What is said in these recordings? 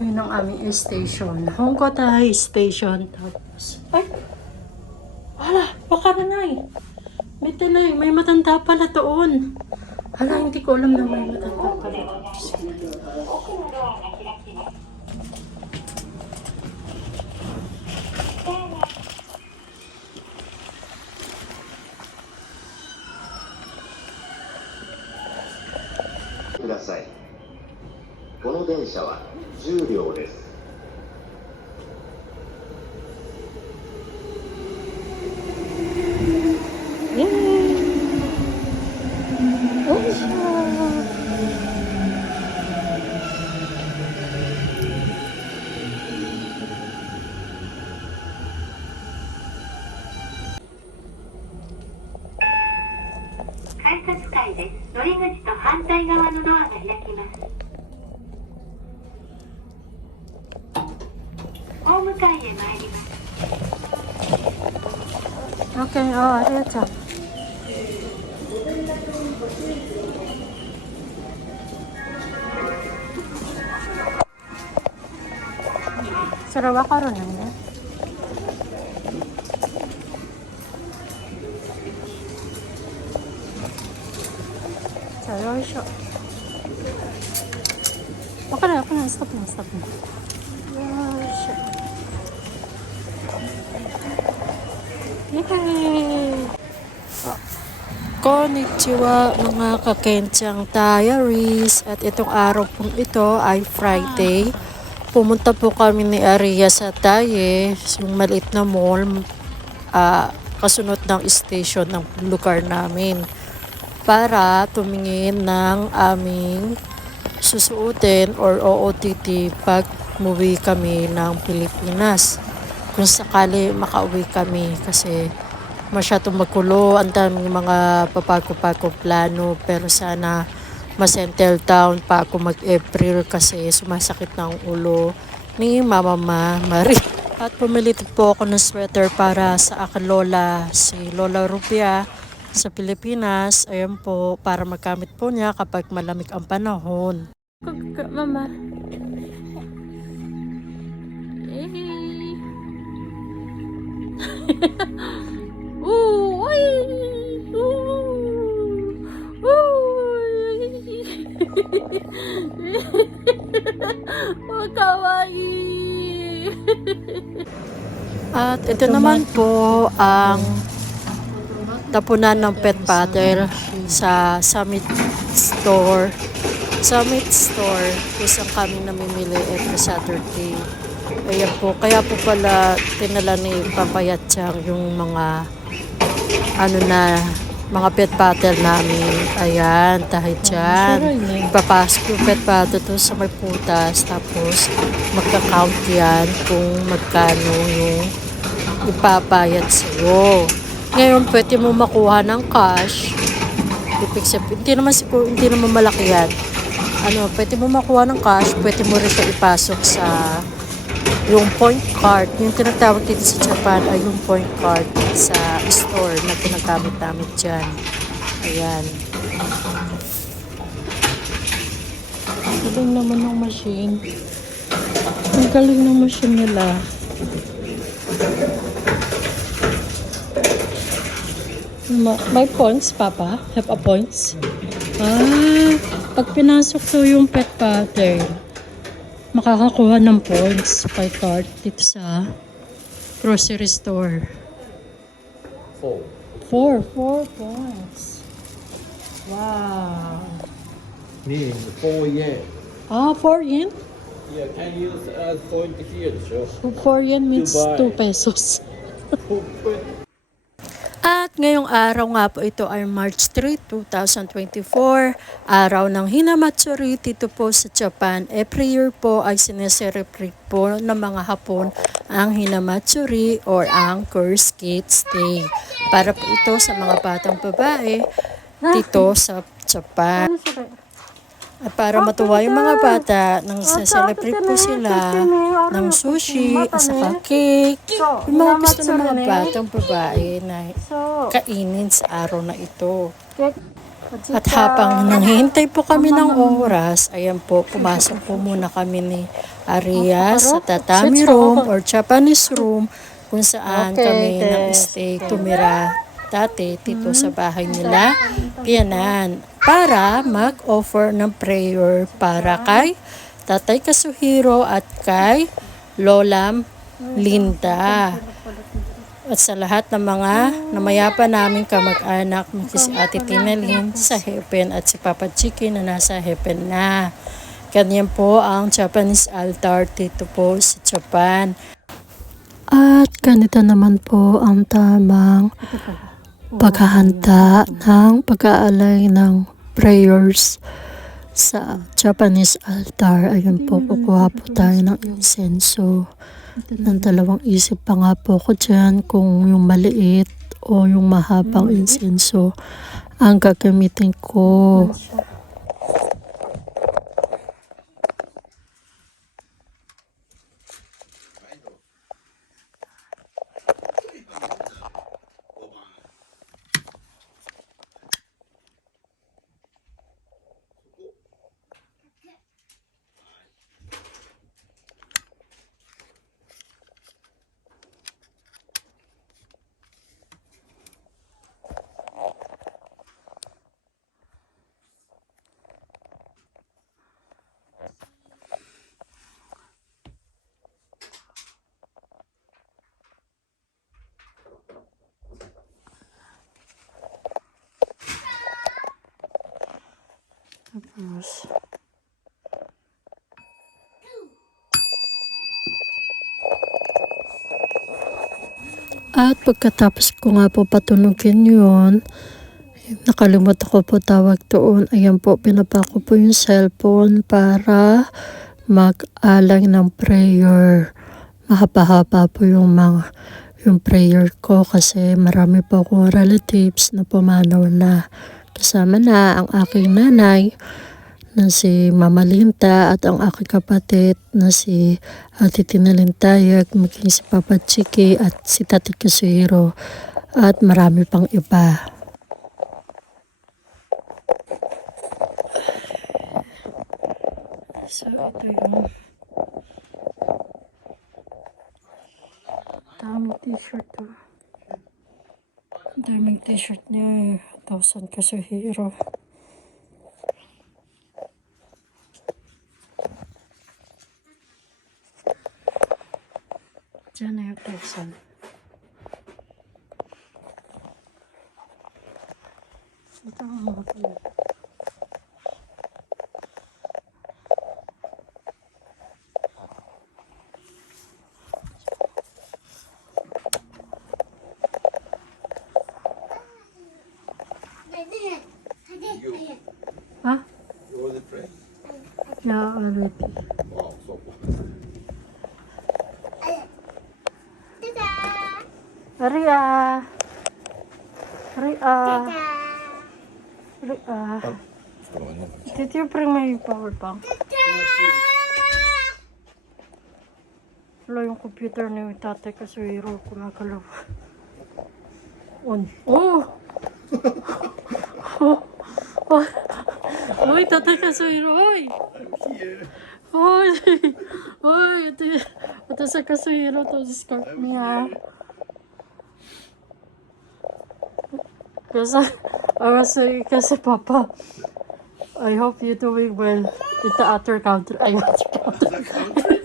Ayun ang aming station. Hongkotai Station. Tapos, ay! Hala, baka nanay. May tanay, may matanda pala doon. Hala, hindi ko alam na may matanda pala doon. Kudasai. この電車は10両です。改札階です。乗り口と反対側のドアが開きます。ホーム階へ参ります。Okay, oh, arigatou. Sarawak rin na. Sarawak siya. Okay na. Stop na. Yay! Konnichiwa mga kakenchang diaries. At itong araw pong ito ay Friday. Pumunta po kami ni Aria sa Taye, yung maliit na mall, kasunod ng station ng lugar namin, para tumingin ng aming susuotin or OOTD pag umuwi kami ng Pilipinas. Kung sakali makauwi kami, kasi masyadong magulo, ang daming mga papago-pago plano, pero sana ma-settle down pa ako mag-April kasi sumasakit na ang ulo ni Mama Marie. At pumili po ako ng sweater para sa aking lola, si Lola Rubia sa Pilipinas. Ayan po, para magamit po niya kapag malamig ang panahon. Mama. Kawaii. At ito naman po ang tapunan ng pet paddle sa Summit Store. Kung saan kami namimili every Saturday. Ayan po, kaya po pala tinala ni Papayatsyang yung mga mga pet paddle namin. Ayan, dahil dyan ipapasok yung pet paddle to sa may putas, tapos magka-count yan kung magkano yung ipabayad sa'yo. Ngayon pwede mo makuha ng cash, hindi naman malaki yan. Pwede mo makuha ng cash, pwede mo rin siya ipasok sa yung point card. Yung tinatawag dito sa Japan ay yung point card sa store na ginagamit dyan. Ayan. Galing naman ng machine. Ang galing ng machine nila. May points, Papa? Have a points? Pag pinasok to yung pet pattern, makakakuha ng points by card dito sa grocery store. 4 points. Wow. Meaning 4 yen. 4 yen? Yeah, can you use as point here, sure. 4 yen means 2 pesos. At ngayong araw nga po, ito ay March 3, 2024, araw ng Hinamatsuri dito po sa Japan. Every year po ay sineselebrate po ng mga Hapon ang Hinamatsuri or ang Girls' Kids Day. Para po ito sa mga batang babae dito sa Japan. At para matuwa yung mga bata, nang sa-celebrate po sila ng sushi, at saka cake, yung mga gusto ng mga batang babae na kainin sa araw na ito. At habang nanghihintay po kami ng oras, ayan po, pumasok po muna kami ni Aria sa tatami room or Japanese room kung saan kami nag-stay tumira dati dito sa bahay nila, Pianan, para mag-offer ng prayer para kay Tatay Kazuhiro at kay Lola Linda. At sa lahat ng mga namayapa naming kamag-anak, si Ate Tinalyn sa heaven at si Papa Chiki na nasa heaven na. Ganyan po ang Japanese altar dito po sa Japan. At ganito naman po ang tamang paghahanda ng pag-aalay ng prayers sa Japanese altar. Ayun po, kukuha po tayo ng insenso. Ng dalawang isip pa nga po ko dyan kung yung maliit o yung mahabang insenso ang gagamitin ko. Tapos, at pagkatapos ko nga po patunugin yun, nakalimutan ko po tawag doon. Ayan po, pinapako po yung cellphone para mag-alay ng prayer. Mahaba-haba po yung prayer ko kasi marami po akong relatives na pumanaw na. Kasama na ang aking nanay na si Mama Linta at ang aking kapatid na si Ate Tinalyn Tayag, maging si Papa Chiki at si Tatay Kazuhiro at marami pang iba. So ito yung daming t-shirt to. Daming t-shirt ni Tatay Kazuhiro. Diyan na yung Tatay. Ito ang mga pala. Ha? You ordered bread? Yeah, already. Wow, so Ria! Ria! Ria! Did you bring my power bank? Wala yung computer ni Tatay Kazuhiro kumagalaw. On. Oh! Oh! Oh! Uy, Tatay Kazuhiro! Uy! Uy! Uy! Ito sa Kazuhiro. Ito sa scarf niya. Kasi, I was saying, kasi Papa, I hope you're doing well in the other country. Ay, other country.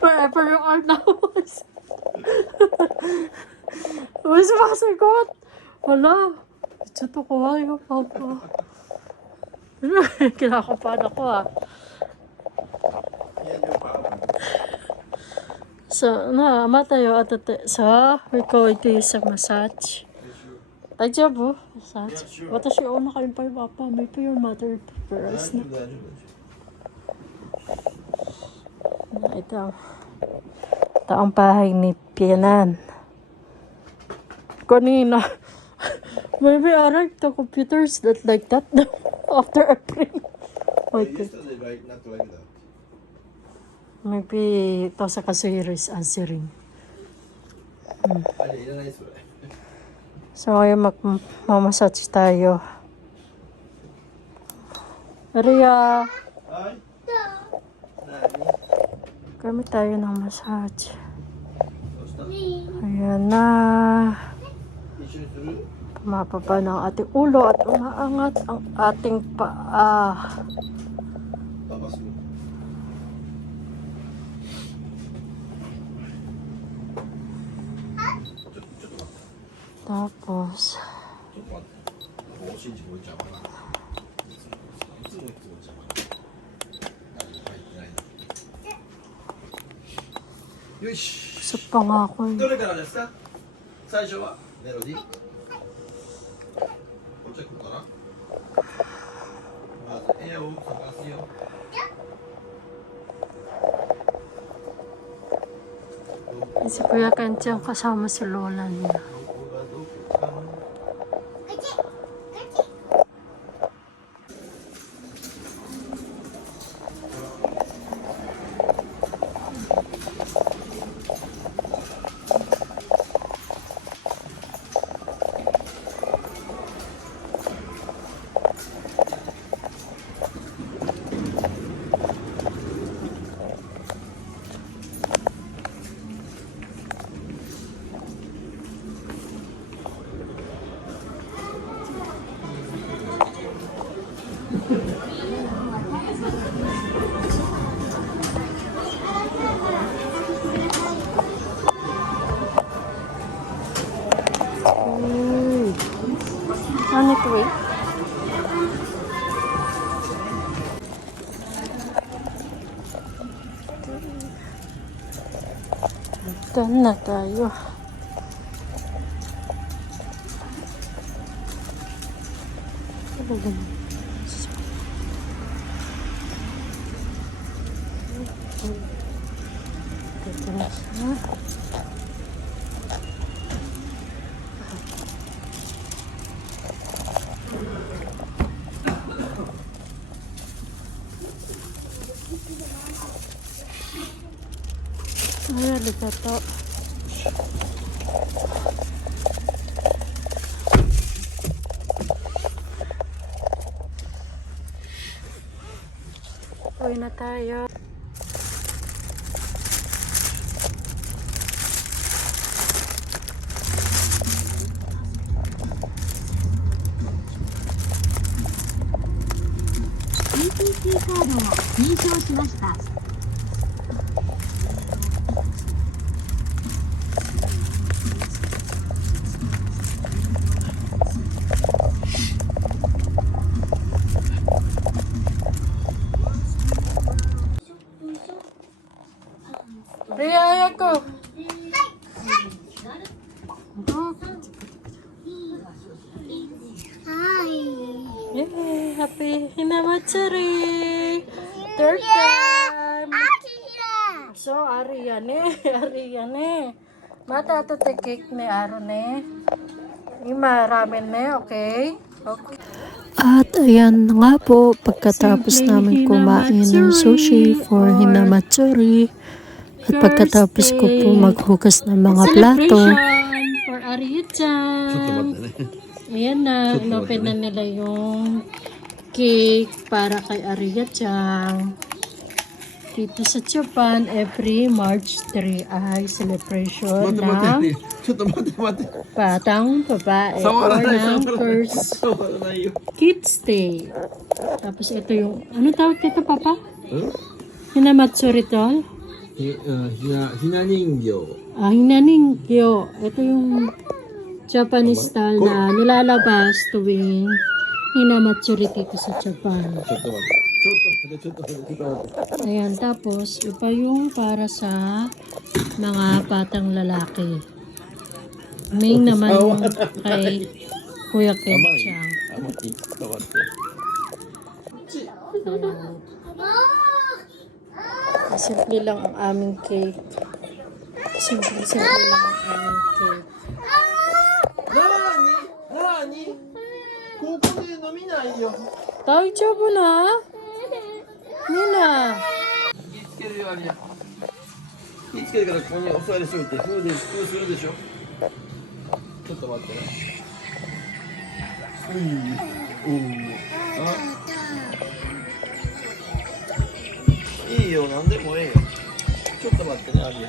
Wherever you are now. Uy, sumasagot. Wala. Ito ko yung Papa. Kinakapan ako So, matayo at so, we're going to use a massage. Daijoubu? Massage? Watashi o nakalimpay Papa. May po your mother prepares na. Ito ang bahay ni Pianan. Kanina, maybe arrived the computers that like that after a print. Wait, Yesterday, right? Not like that. maybe ito sa series answering. I don't know. So, ngayon magmamassage tayo. Aria, Hi. gamit tayo ng massage. Nani? Ayan na. Pumapaba ng ating ulo at umaangat ang ating paa. Papa's good. Tapos, ちょっと待って。帽子に置いちゃうかな。いつも置いちゃうかな。何も入ってないな。よし。 busog pa nga ako. どれからですか？最初はメロディー。こっちは来るかな。まず絵を探すよ。Si Kuya Kenchang kasama si Lola niya. どこがどこかな。Ano ito eh? Done na tayo. Dito na siya. Ay, aligato. Uwi na tayo. ETC カードを認証しました。Riyaya ko. Yay, happy Hinamatsuri! Third time! So, Ariane. Mata ito te cake ni Arone. Marami na, okay? Okay. At ayan nga po, pagkatapos namin kumain ng sushi for Hinamatsuri, at pagkatapos ko po maghugas ng mga plato. For Ariya-chan. Ayan na, inopen na nila yung cake para kay Ariya-chan. Dito sa Japan, every March 3 ay celebration ng batang babae or ng first Kids Day. Tapos ito yung, ano tawag dito, Papa? Hinamatsuri to? Hinaningyo. Hinaningyo. Ito yung Japanese style na nilalabas tuwing Hinamatsuri dito sa Japan. Ayan, tapos iba yung para sa mga batang lalaki. May naman yung kay Kuya Kenchang. Simple lang ang aming cake. Simple lang ang aming cake. Nani? ここで飲みないよ。大丈夫な? Nina. 気つけるよ、アリア。気つけるからここにお座りしといて、風するでしょ。ちょっと待ってね。いいよ、なんでもええよ。ちょっと待ってね、アリア。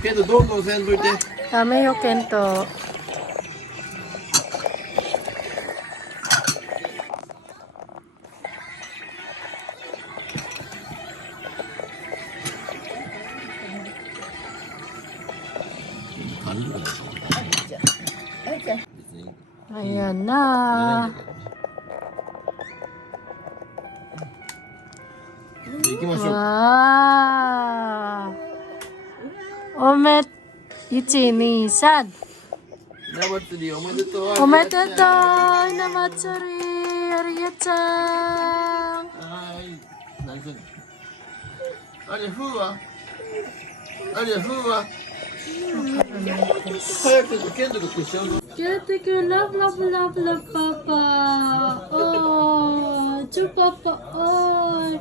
けど、どんどんせんといて。ダメよ、ケント。感じるでしょ。別に。Ayan na. 行きましょう。Wow. Ichi, ni, san. ひな祭りおめでとう。おめでとう、ひな祭り、アリアちゃん。はーい。何するの？あれ、ふーは？あれ、ふーは？早くケントと一緒に。Get go, love, love, love, love, Papa. Oh, to Papa. Oh,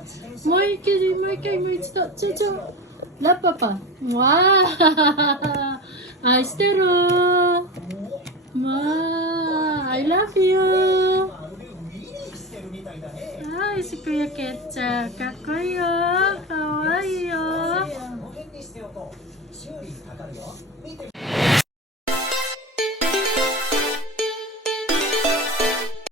もう一回、もう一度。ちょ。Love, Papa. Wow. 愛してる。Ma, I love you. Ay, si Kuya Ketcha. Kakoy yo. Kawaii yo.